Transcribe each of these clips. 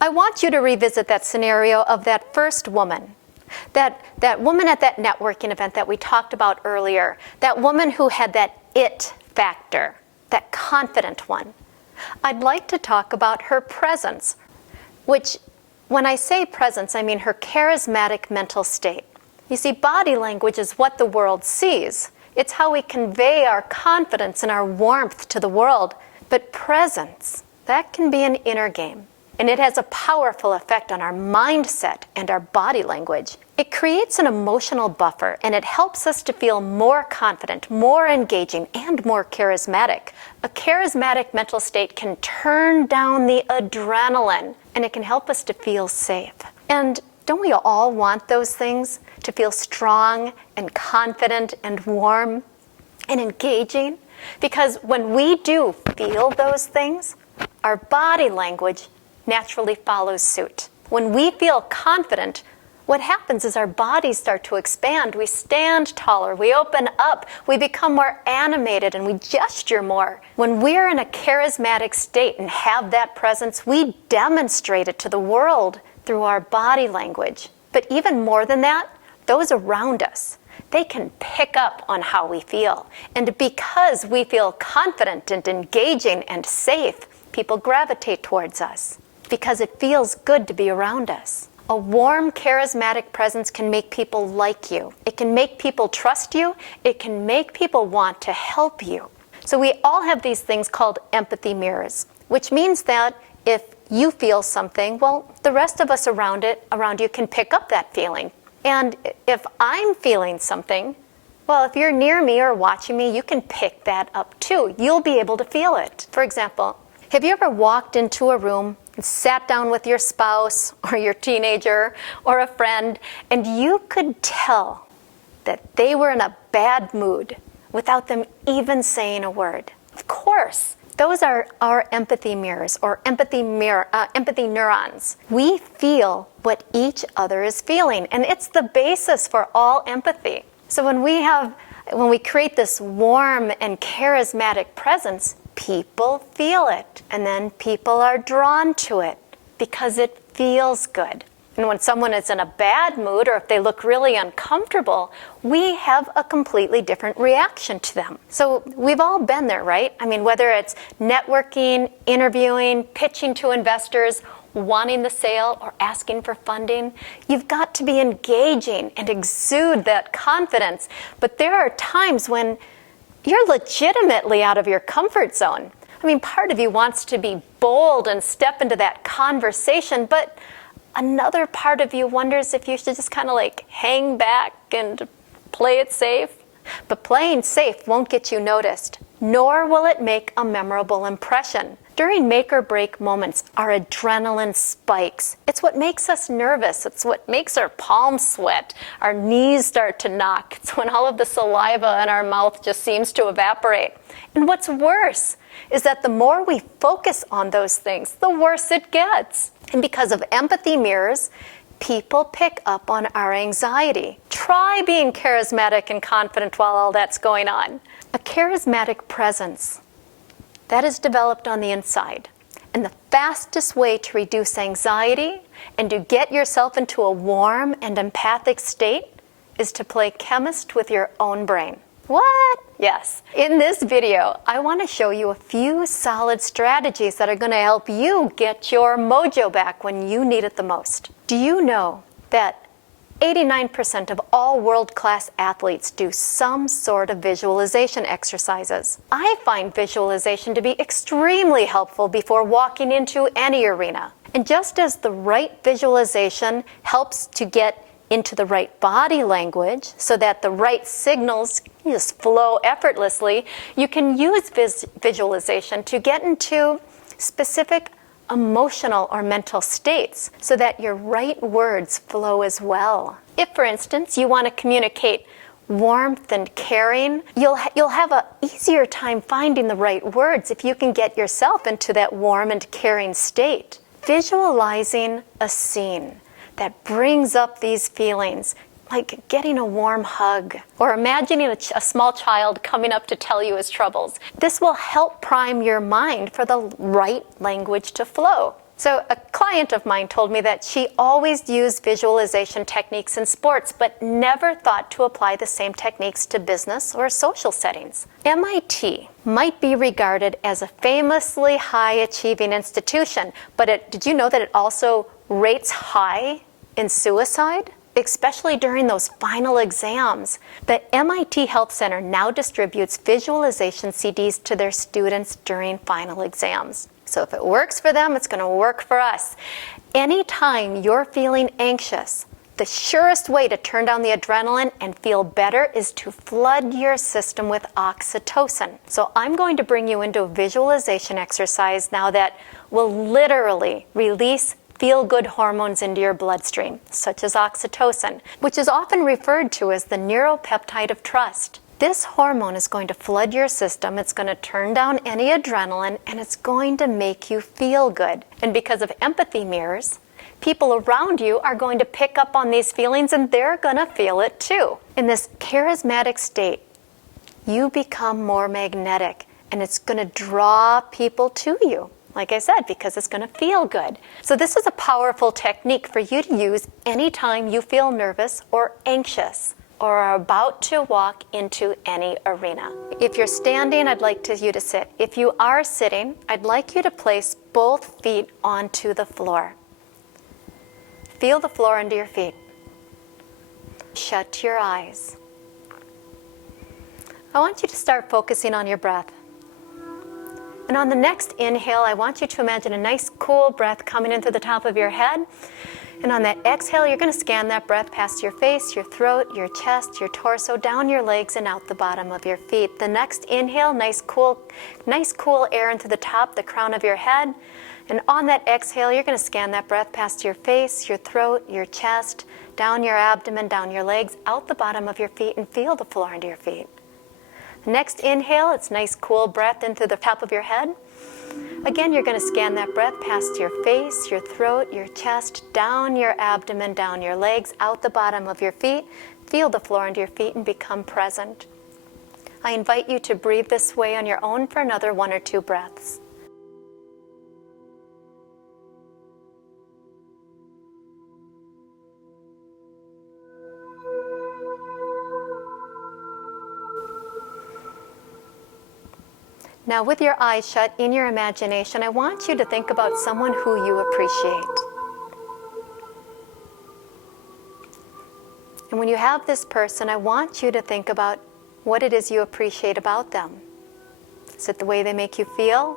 I want you to revisit that scenario of that first woman. That woman at that networking event that we talked about earlier. That woman who had that it factor, that confident one. I'd like to talk about her presence, which, when I say presence, I mean her charismatic mental state. You see, body language is what the world sees. It's how we convey our confidence and our warmth to the world. But presence, that can be an inner game. And it has a powerful effect on our mindset and our body language. It creates an emotional buffer, and it helps us to feel more confident, more engaging, and more charismatic. A charismatic mental state can turn down the adrenaline, and it can help us to feel safe. And don't we all want those things? To feel strong and confident and warm and engaging? Because when we do feel those things, our body language naturally follows suit. When we feel confident, what happens is our bodies start to expand. We stand taller, we open up, we become more animated, and we gesture more. When we're in a charismatic state and have that presence, we demonstrate it to the world through our body language. But even more than that, those around us, they can pick up on how we feel. And because we feel confident and engaging and safe, people gravitate towards us because it feels good to be around us. A warm, charismatic presence can make people like you. It can make people trust you. It can make people want to help you. So we all have these things called empathy mirrors, which means that if you feel something, well, the rest of us around you can pick up that feeling. And if I'm feeling something, well, if you're near me or watching me, you can pick that up too. You'll be able to feel it. For example, have you ever walked into a room and sat down with your spouse or your teenager or a friend, and you could tell that they were in a bad mood without them even saying a word? Of course, those are our empathy mirrors or empathy neurons. We feel what each other is feeling, and it's the basis for all empathy. So when we create this warm and charismatic presence, people feel it, and then people are drawn to it because it feels good. And when someone is in a bad mood, or if they look really uncomfortable, we have a completely different reaction to them. So we've all been there, right? I mean, whether it's networking, interviewing, pitching to investors, wanting the sale, or asking for funding, you've got to be engaging and exude that confidence. But there are times when you're legitimately out of your comfort zone. I mean, part of you wants to be bold and step into that conversation, but another part of you wonders if you should just kind of like hang back and play it safe. But playing safe won't get you noticed, nor will it make a memorable impression. During make or break moments, our adrenaline spikes. It's what makes us nervous. It's what makes our palms sweat. Our knees start to knock. It's when all of the saliva in our mouth just seems to evaporate. And what's worse is that the more we focus on those things, the worse it gets. And because of empathy mirrors, people pick up on our anxiety. Try being charismatic and confident while all that's going on. A charismatic presence, that is developed on the inside. And the fastest way to reduce anxiety and to get yourself into a warm and empathic state is to play chemist with your own brain. What? Yes. In this video, I want to show you a few solid strategies that are going to help you get your mojo back when you need it the most. Do you know that 89% of all world-class athletes do some sort of visualization exercises? I find visualization to be extremely helpful before walking into any arena. And just as the right visualization helps to get into the right body language so that the right signals just flow effortlessly, you can use visualization to get into specific emotional or mental states so that your right words flow as well. If, for instance, you want to communicate warmth and caring, you'll have an easier time finding the right words if you can get yourself into that warm and caring state. Visualizing a scene that brings up these feelings, like getting a warm hug, or imagining a small child coming up to tell you his troubles. This will help prime your mind for the right language to flow. So a client of mine told me that she always used visualization techniques in sports, but never thought to apply the same techniques to business or social settings. MIT might be regarded as a famously high-achieving institution, but did you know that it also rates high in suicide? Especially during those final exams. The MIT Health Center now distributes visualization CDs to their students during final exams. So if it works for them, it's going to work for us. Anytime you're feeling anxious, the surest way to turn down the adrenaline and feel better is to flood your system with oxytocin. So I'm going to bring you into a visualization exercise now that will literally release feel-good hormones into your bloodstream, such as oxytocin, which is often referred to as the neuropeptide of trust. This hormone is going to flood your system, it's going to turn down any adrenaline, and it's going to make you feel good. And because of empathy mirrors, people around you are going to pick up on these feelings and they're going to feel it too. In this charismatic state, you become more magnetic and it's going to draw people to you. Like I said, because it's going to feel good. So this is a powerful technique for you to use anytime you feel nervous or anxious or are about to walk into any arena. If you're standing, I'd like you to sit. If you are sitting, I'd like you to place both feet onto the floor. Feel the floor under your feet. Shut your eyes. I want you to start focusing on your breath. And on the next inhale, I want you to imagine a nice cool breath coming in through the top of your head. And on that exhale, you're going to scan that breath past your face, your throat, your chest, your torso, down your legs, and out the bottom of your feet. The next inhale, nice cool air into the top, the crown of your head. And on that exhale, you're going to scan that breath past your face, your throat, your chest, down your abdomen, down your legs, out the bottom of your feet, and feel the floor under your feet. Next inhale, it's nice cool breath into the top of your head. Again, you're going to scan that breath past your face, your throat, your chest, down your abdomen, down your legs, out the bottom of your feet. Feel the floor under your feet and become present. I invite you to breathe this way on your own for another 1 or 2 breaths. Now, with your eyes shut, in your imagination, I want you to think about someone who you appreciate. And when you have this person, I want you to think about what it is you appreciate about them. Is it the way they make you feel?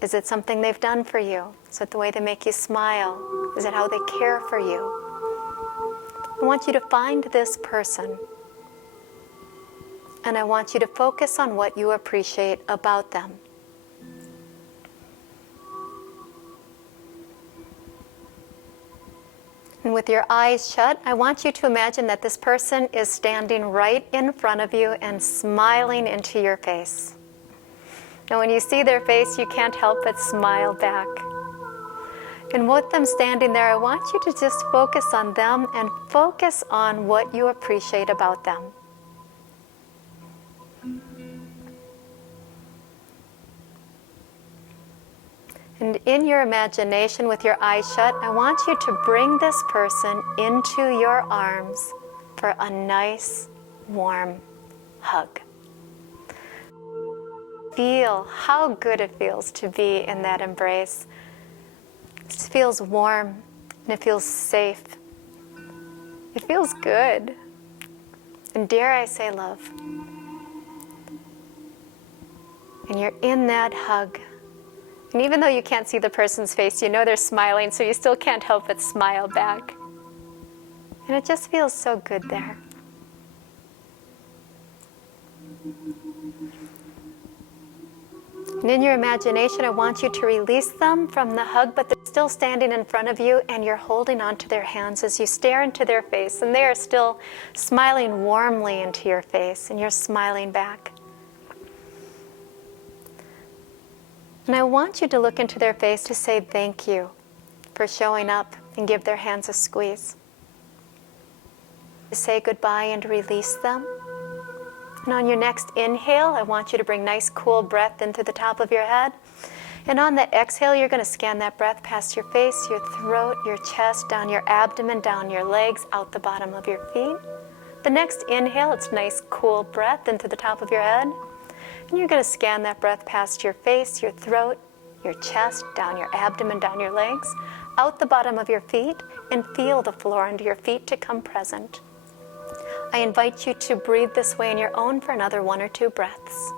Is it something they've done for you? Is it the way they make you smile? Is it how they care for you? I want you to find this person. And I want you to focus on what you appreciate about them. And with your eyes shut, I want you to imagine that this person is standing right in front of you and smiling into your face. Now, when you see their face, you can't help but smile back. And with them standing there, I want you to just focus on them and focus on what you appreciate about them. And in your imagination, with your eyes shut, I want you to bring this person into your arms for a nice, warm hug. Feel how good it feels to be in that embrace. It feels warm and it feels safe. It feels good. And dare I say love. And you're in that hug. And even though you can't see the person's face, you know they're smiling, so you still can't help but smile back. And it just feels so good there. And in your imagination, I want you to release them from the hug, but they're still standing in front of you, and you're holding onto their hands as you stare into their face, and they are still smiling warmly into your face, and you're smiling back. And I want you to look into their face to say thank you for showing up and give their hands a squeeze. To say goodbye and release them. And on your next inhale, I want you to bring nice cool breath into the top of your head. And on the exhale, you're going to scan that breath past your face, your throat, your chest, down your abdomen, down your legs, out the bottom of your feet. The next inhale, it's nice, cool breath into the top of your head. And you're going to scan that breath past your face, your throat, your chest, down your abdomen, down your legs, out the bottom of your feet, and feel the floor under your feet to come present. I invite you to breathe this way on your own for another 1 or 2 breaths.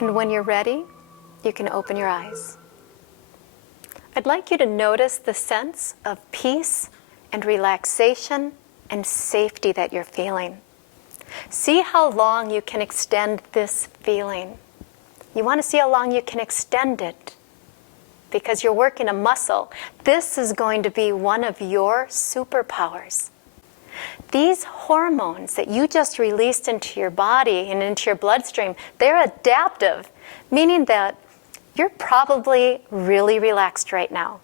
And when you're ready, you can open your eyes. I'd like you to notice the sense of peace and relaxation and safety that you're feeling. See how long you can extend this feeling. You want to see how long you can extend it because you're working a muscle. This is going to be one of your superpowers. These hormones that you just released into your body and into your bloodstream, they're adaptive, meaning that you're probably really relaxed right now.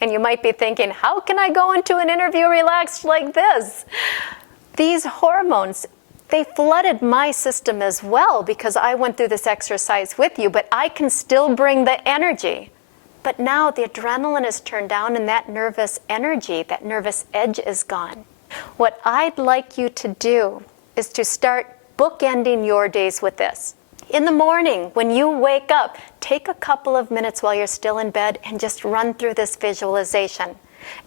And you might be thinking, how can I go into an interview relaxed like this? These hormones, they flooded my system as well because I went through this exercise with you, but I can still bring the energy. But now the adrenaline is turned down and that nervous energy, that nervous edge is gone. What I'd like you to do is to start bookending your days with this. In the morning, when you wake up, take a couple of minutes while you're still in bed and just run through this visualization.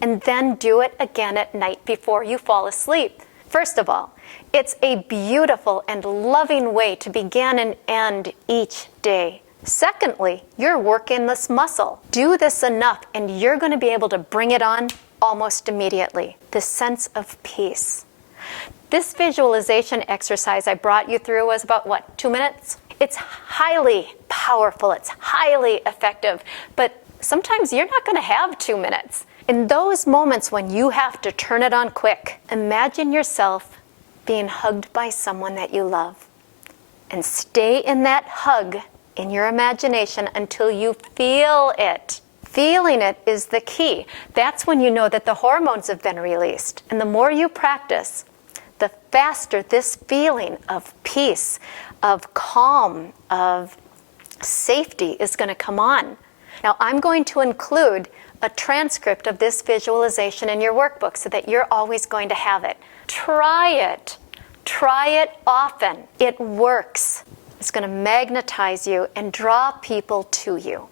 And then do it again at night before you fall asleep. First of all, it's a beautiful and loving way to begin and end each day. Secondly, you're working this muscle. Do this enough and you're going to be able to bring it on almost immediately. This sense of peace. This visualization exercise I brought you through was about, 2 minutes? It's highly powerful. It's highly effective. But sometimes you're not going to have 2 minutes. In those moments when you have to turn it on quick, imagine yourself being hugged by someone that you love. And stay in that hug in your imagination until you feel it. Feeling it is the key. That's when you know that the hormones have been released. And the more you practice, the faster this feeling of peace, of calm, of safety is going to come on. Now, I'm going to include a transcript of this visualization in your workbook so that you're always going to have it. Try it. Try it often. It works. It's going to magnetize you and draw people to you.